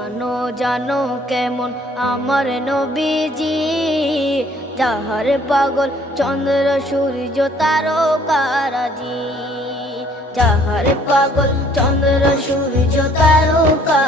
জানো জানো কেমন আমার নবীজি, যাহার পাগল চন্দ্র সূর্য তারকারাজি, যাহার পাগল চন্দ্র সূর্য তারকা